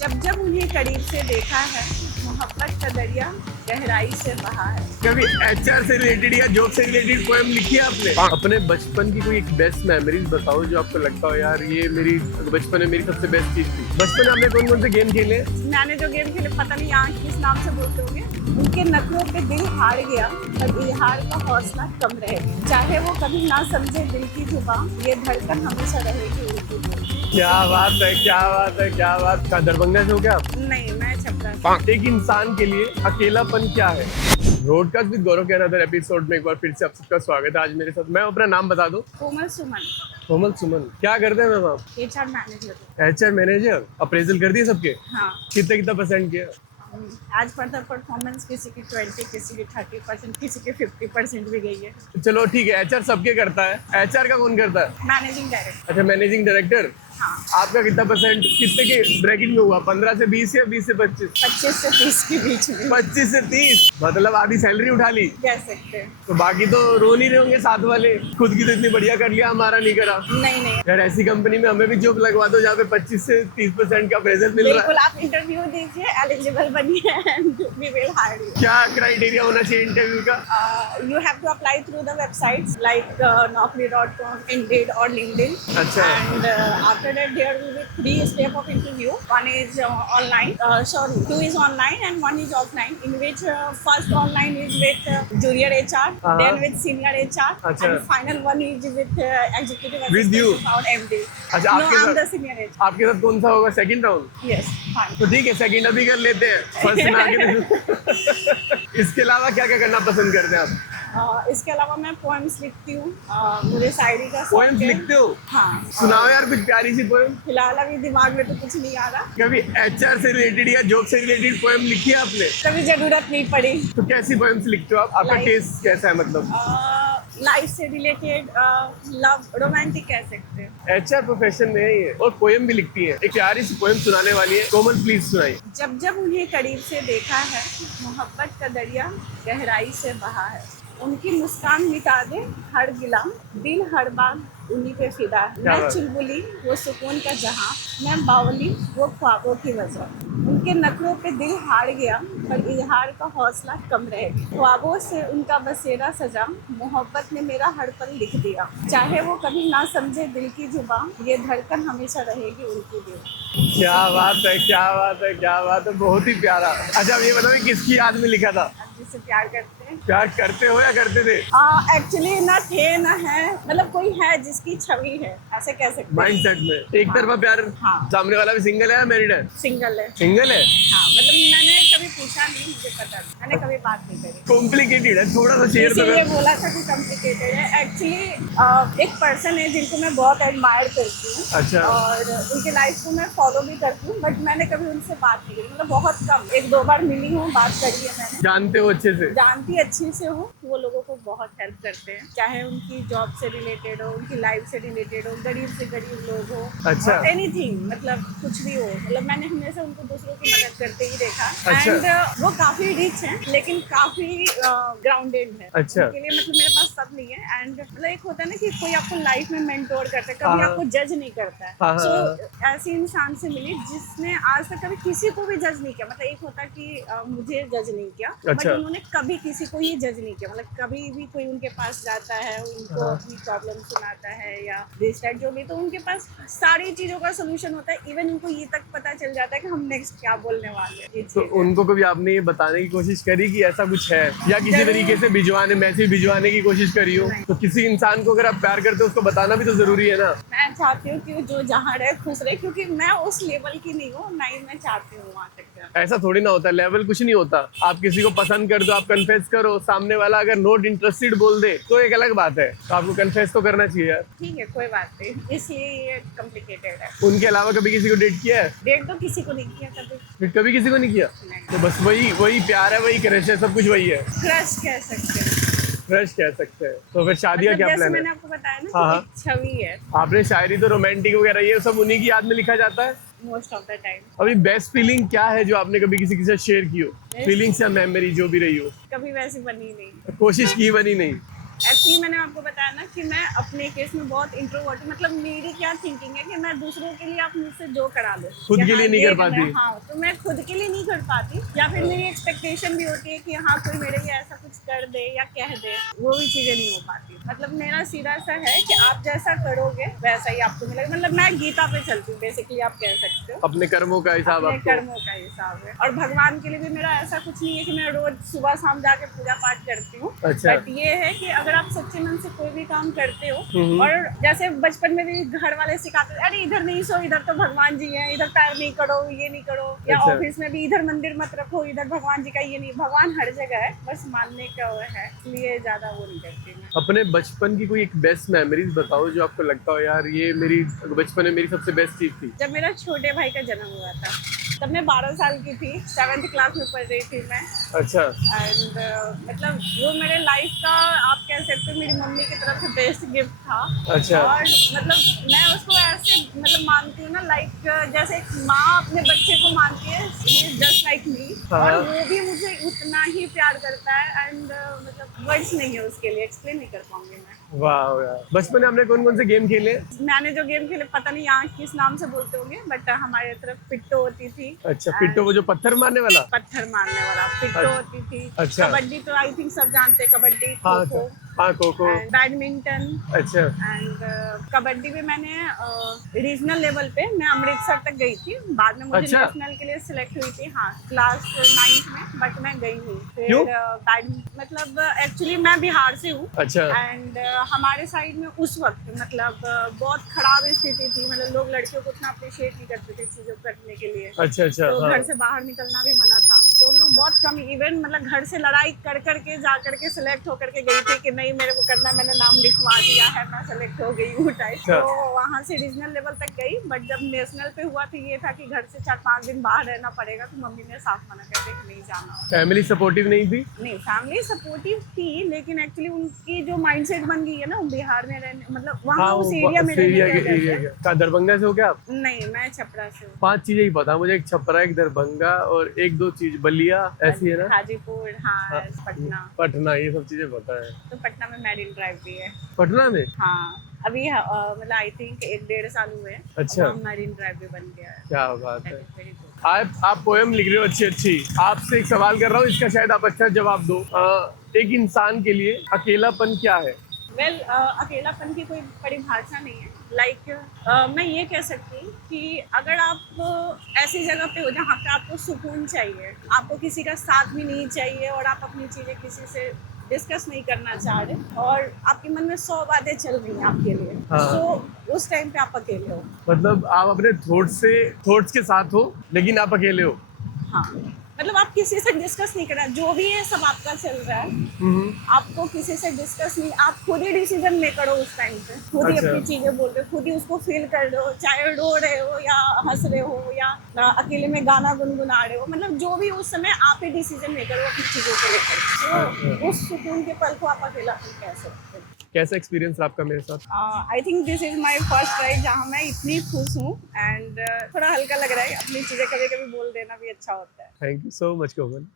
जब जब उन्हें करीब से देखा है, मोहब्बत का दरिया गहराई से बहा है। कभी एचआर से रिलेटेड या जॉब से रिलेटेड पोएम लिखी है आपने? अपने बचपन की कोई एक बेस्ट मेमोरीज बताओ जो आपको लगता हो यार ये मेरी बचपन में मेरी सबसे बेस्ट चीज थी। बचपन में आपने कौन कौन से गेम खेले? मैंने जो गेम खेले पता नहीं यहाँ किस नाम से बोलते होंगे। उनके नखरों पे दिल हार गया पर इजहार का हौसला कम रहेगा। चाहे वो कभी ना समझे दिल की जुबान, ये धड़कन हमेशा रहेगी उनकी दिल। क्या बात है, क्या बात है, क्या बात। क्या दरभंगा से हो क्या आप? नहीं, मैं छपरा। एक इंसान के लिए अकेलापन क्या है? ब्रॉडकास्ट विद गौरव के अनदर एपिसोड में एक बार फिर से आप सबका स्वागत है। आज मेरे साथ, मैं अपना नाम बता दो। कोमल सुमन, कोमल सुमन। क्या करते हैं मैम आप? HR manager. HR manager. Appraisal कर दिए सबके? हाँ, कितना परसेंट किया? आज फर्दर परफॉर्मेंस किसी की 20, किसी की 30%, किसी की 50% भी गई है। चलो ठीक है, एचआर सबके करता है। एचआर का कौन करता है? Managing director. अच्छा, मैनेजिंग डायरेक्टर। हाँ, आपका कितना परसेंट, कितने के ब्रैकेट में हुआ? 15 से 20 या 20 से 25? 25 से 30 के बीच में 25 से 30, मतलब आधी सैलरी उठा ली। कह सकते हैं। तो बाकी तो रो नहीं रहे होंगे साथ वाले, खुद की तो इतनी बढ़िया कर लिया, हमारा नहीं करा। नहीं नहीं, यार ऐसी कंपनी में हमें भी जॉब लगवा दो जहाँ पे 25 से 30% का अप्रेजल मिल रहा बिल्कुल। है। आप इंटरव्यू दीजिए, एलिजिबल बनिए and we will hire you. क्या क्राइटेरिया होना चाहिए इंटरव्यू का? You have to apply through the websites like naukri.com, Indeed or LinkedIn. अच्छा। And after that there will be 3 steps of interview. One is online, 2 is online and 1 is offline. In which first online is with junior HR, then with senior HR, अच्छा। and final one is with executive With you? assistant or MD. अच्छा, No, आपके I'm साथ- the senior HR. आपके साथ कौन सा होगा? Second round? Yes, fine. तो ठीक है, सेकंड अभी कर लेते हैं, फर्स्ट में आगे। इसके अलावा क्या क्या करना पसंद करते हैं आप? इसके अलावा मैं पोएम्स लिखती हूँ। मुझे शायरी का शौक पोएम्स है। लिखते हो? हाँ। सुनाओ यार कुछ प्यारी सी पोएम। फिलहाल अभी दिमाग में तो कुछ नहीं आ रहा। कभी एचआर से रिलेटेड या जॉब से रिलेटेड पोएम लिखी है आपने? कभी जरूरत नहीं पड़ी। तो कैसी पोएम्स लिखते हो आप? आपका Like- टेस्ट कैसा है मतलब? लाइफ से रिलेटेड, लव, रोमांटिक कह सकते हैं। एचआर प्रोफेशन में है ये, और पोएम भी लिखती है। एक प्यारी सी पोएम सुनाने वाली है, कोमल प्लीज सुनाइए। जब जब उन्हें करीब से देखा है, मोहब्बत का दरिया गहराई से बहा है। उनकी मुस्कान मिटा दे हर गिला, दिल हर बार उन्हीं पे फिदा है। क्या मैं बात। चुलबुली वो सुकून का जहां, मैं बावली वो ख्वाबों की वजह। उनके नखरों पे दिल हार गया पर इजहार का हौसला कम रह गया। ख्वाबों से उनका बसेरा सजा, मोहब्बत ने मेरा हर पल लिख दिया। चाहे वो कभी ना समझे दिल की जुबान, ये धड़कन हमेशा रहेगी उनकी दिल। क्या बात है, क्या बात है, क्या बात है, बहुत ही प्यारा। अच्छा, अब ये बताओ किसकी याद में लिखा था? आप जिससे प्यार करते हैं। प्यार करते हो या करते थे? एक्चुअली ना थे ना है, मतलब कोई है जिसकी छवि है, ऐसे कह सकते हैं। माइंड सेट में एक तरफा प्यार। हाँ। सामने वाला भी सिंगल है या मैरिड है? सिंगल है। सिंगल है। हाँ, मतलब मैंने कभी पूछा नहीं, मुझे पता नहीं, मैंने कभी बात नहीं करी। कॉम्प्लिकेटेड है, थोड़ा सा शेयर तो इसीलिए कर। बोला था कि कॉम्प्लिकेटेड है। एक्चुअली एक पर्सन है जिनको मैं बहुत एडमायर करती हूँ। अच्छा। और उनकी लाइफ को मैं फॉलो भी करती हूँ, बट मैंने कभी उनसे बात नहीं करी, मतलब बहुत कम, 1-2 बार मिली हूँ, बात करी है मैंने। जानते हो अच्छे से? जानती अच्छे से हूँ। वो लोगों को बहुत हेल्प करते हैं, चाहे उनकी जॉब से रिलेटेड हो, उनकी लाइफ से रिलेटेड हो, गरीब से गरीब लोग हो, अच्छा। एनीथिंग, मतलब कुछ भी हो, मतलब मैंने हमेशा उनको दूसरों की मदद करते ही देखा। अच्छा। एंड वो काफी रिच हैं लेकिन काफी ग्राउंडेड है। अच्छा। उनके लिए मतलब मेरे पास सब नहीं है। एंड मतलब एक होता है ना कि कोई आपको लाइफ में मेंटोर करता है, हाँ। कभी आपको जज नहीं करता है। हाँ, हाँ, So, ऐसी इंसान से मिली जिसने आज तक कभी किसी को भी जज नहीं किया। मतलब एक होता कि मुझे जज नहीं किया, बट अच्छा। उन्होंने कभी किसी को ये जज नहीं किया। मतलब कभी भी कोई उनके पास जाता है, उनको हाँ। अपनी प्रॉब्लम सुनाता है या दिस दैट जो भी, तो उनके पास सारी चीजों का सोल्यूशन होता है। इवन उनको ये तक पता चल जाता है कि हम नेक्स्ट क्या बोलने वाले हैं। ये तो चीज़ है। उनको कभी आपने ये बताने की कोशिश करी कि ऐसा कुछ है, या किसी जरूर। तरीके से भिजवाने, मैसेज भिजवाने की कोशिश करी हो? नहीं। तो किसी इंसान को अगर आप प्यार करते हो उसको बताना भी तो जरूरी है ना। मैं चाहती हूँ कि जो जहाँ रहे खुश रहे, क्योंकि मैं उस लेवल की नहीं हूँ, ना ही मैं चाहती हूँ वहाँ तक जाना। ऐसा थोड़ी ना होता, लेवल कुछ नहीं होता। आप किसी को पसंद कर दो, आप कन्फेस करो, सामने वाला अगर नॉट इंटरेस्टेड बोल दे तो एक अलग बात है, तो आपको कन्फेस तो करना चाहिए यार। ठीक है, कोई बात नहीं, इसलिए ये कॉम्प्लिकेटेड है। उनके अलावा कभी किसी को डेट किया है? डेट तो किसी को नहीं किया कभी। फिर कभी किसी को नहीं किया? नहीं। तो बस वही प्यार है, वही क्रश है, सब कुछ वही है। क्रश कह सकते हैं। क्रश कह सकते हैं। तो फिर शादियाँ मतलब क्या जैसे प्लान मैंने है? आपको बताया ना हाँ, कि एक छवि है आपने शायरी तो रोमांटिक वगैरह ये सब उन्हीं की याद में लिखा जाता है। Most of the time. अभी बेस्ट फीलिंग क्या है जो आपने कभी किसी के साथ शेयर की हो? Best- फीलिंग्स या मेमोरी जो भी रही हो? कभी वैसी बनी नहीं। कोशिश की, बनी नहीं। एक्चुअली मैंने आपको बताया ना कि मैं अपने केस में बहुत इंट्रोवर्ट हूँ। मतलब मेरी क्या थिंकिंग है कि मैं दूसरों के लिए आप मुझसे जो करा लो, खुद कि के लिए हाँ, नहीं ये कर करना है, पाती। हाँ, तो मैं खुद के लिए नहीं कर पाती, या फिर मेरी एक्सपेक्टेशन भी होती है कि हाँ कोई मेरे लिए ऐसा कुछ कर दे या कह दे, वो भी चीजें नहीं हो पाती। मतलब मेरा सीधा सा है कि आप जैसा करोगे वैसा ही आपको मिलेगा। मतलब मैं गीता पे चलती हूँ बेसिकली, आप कह सकते हो। अपने कर्मों का हिसाब अपने आपको। कर्मों का हिसाब है, और भगवान के लिए भी मेरा ऐसा कुछ नहीं है कि मैं रोज सुबह शाम जाके पूजा पाठ करती हूँ। अच्छा। बट ये है कि अगर आप सच्चे मन से कोई भी काम करते हो, हम्म। और जैसे बचपन में भी घर वाले सिखाते थे, अरे इधर नहीं सो, इधर तो भगवान जी हैं, इधर पैर नहीं करो, ये नहीं करो, या अच्छा। ऑफिस में भी इधर मंदिर मत रखो, इधर भगवान जी का ये नहीं। भगवान हर जगह है, बस मानने का वो है, इसलिए ज्यादा वो नहीं करती मैं। अपने बचपन की कोई एक बेस्ट मेमोरीज बताओ जो आपको लगता हो यार ये मेरी बचपन में मेरी सबसे बेस्ट चीज थी। जब मेरा छोटे भाई का जन्म हुआ था, तब मैं 12 साल की थी, 7th क्लास में पढ़ रही थी मैं। अच्छा। एंड मतलब वो मेरे लाइफ का, आप कह सकते हो मेरी मम्मी की तरफ से बेस्ट गिफ्ट था। अच्छा। और मतलब मैं उसको ऐसे मतलब मानती हूँ ना, लाइक जैसे एक माँ अपने बच्चे को मानती है, जस्ट लाइक मी। हाँ। और वो भी मुझे उतना ही प्यार करता है, एंड मतलब वर्ड्स नहीं है उसके लिए, एक्सप्लेन नहीं कर पाऊंगी मैं। वाह यार, बचपन में आपने कौन कौन से गेम खेले? मैंने जो गेम खेले, पता नहीं यहाँ किस नाम से बोलते होंगे, बट हमारे तरफ पिट्टो होती थी। अच्छा, पिट्टो, वो जो पत्थर मारने वाला। पत्थर मारने वाला पिट्टो अच्छा। होती थी। अच्छा। कबड्डी तो आई थिंक सब जानते हैं, कबड्डी, खो हाँ खो, हाँ, खो खो। And badminton. अच्छा। एंड कबड्डी में मैंने रीजनल लेवल पे मैं अमृतसर तक गई थी। बाद में मुझे अच्छा। नेशनल के लिए सिलेक्ट हुई थी, हाँ, क्लास 9th में, बट मैं गई हूँ। क्यों? फिर मतलब एक्चुअली मैं बिहार से हूँ। अच्छा। एंड हमारे साइड में उस वक्त मतलब बहुत खराब स्थिति थी। मतलब लोग लड़कियों को उतना अप्रिशिएट नहीं करते थे चीजों करने के लिए। अच्छा अच्छा। तो हाँ। घर से बाहर निकलना भी मना था, तो हम लोग बहुत कम, इवन मतलब घर से लड़ाई कर करके जा करके सिलेक्ट होकर के गई थी कि नहीं मेरे को करना, मैंने नाम लिखवा दिया है, मैं सेलेक्ट हो गई हूँ टाइप। अच्छा। तो वहाँ से रीजनल लेवल तक गई, बट जब नेशनल पे हुआ तो ये था कि घर से 4-5 दिन बाहर रहना पड़ेगा, तो मम्मी ने साफ मना कर दिया कि नहीं जाना। फैमिली सपोर्टिव नहीं थी? नहीं, फैमिली सपोर्टिव थी, लेकिन एक्चुअली उनकी जो माइंडसेट बन गई है ना बिहार में रहने, मतलब वहाँ हाँ, उस वो एरिया में रहने एरिया की के वजह एरिया से। के का दरभंगा से हो क्या आप? नहीं, मैं छपरा से हूँ। 5 चीजें ही पता है मुझे, एक छपरा, एक दरभंगा, और एक दो चीज बलिया, ऐसी है ना? हाजीपुर, हाँ, हाँ। पटना। पटना, ये सब चीजें पता है। तो पटना में मैरिन ड्राइव भी है। पटना में? हाँ, अभी मतलब आई थिंक 1-1.5 साल हुए हैं। अच्छा। वहाँ मैरिन ड्राइव भी बन गया है। क्या बात है। That is very good. आप पोएम लिख रहे हो अच्छी अच्छी। आपसे एक सवाल कर रहा हूँ, इसका शायद आप अच्छा जवाब दो। एक इंसान के लिए अकेलापन क्या है? वेल, अकेलापन की कोई परिभाषा नहीं है। लाइक मैं ये कह सकती हूँ कि अगर आप ऐसी जगह पे हो जहाँ पे आपको सुकून चाहिए, आपको किसी का साथ भी नहीं चाहिए, और आप अपनी चीज़ें किसी से डिस्कस नहीं करना चाह रहे, और आपके मन में 100 बातें चल रही हैं आपके लिए, हाँ। तो उस टाइम पे आप अकेले हो। मतलब आप अपने थॉट्स के साथ हो, लेकिन आप अकेले हो। हाँ, मतलब आप किसी से डिस्कस नहीं करना, जो भी है सब आपका चल रहा है, आपको किसी से डिस्कस नहीं, आप खुद ही डिसीजन मेकर हो उस टाइम पे, खुद ही अच्छा। अपनी चीजें बोल रहे हो, खुद ही उसको फील कर रहे हो, चाहे रो रहे हो या हंस रहे हो या अकेले में गाना गुनगुना रहे हो, मतलब जो भी उस समय आप ही डिसीजन मेकर हो अपनी चीजों को लेकर। तो उस सुकून के पल को आप अकेलापन कह सकते हो। कैसा एक्सपीरियंस रहा आपका मेरे साथ? I think this is my first ride जहाँ मैं इतनी खुश हूँ, एंड थोड़ा हल्का लग रहा है। अपनी चीजें कभी कभी बोल देना भी अच्छा होता है। Thank you so much Komal.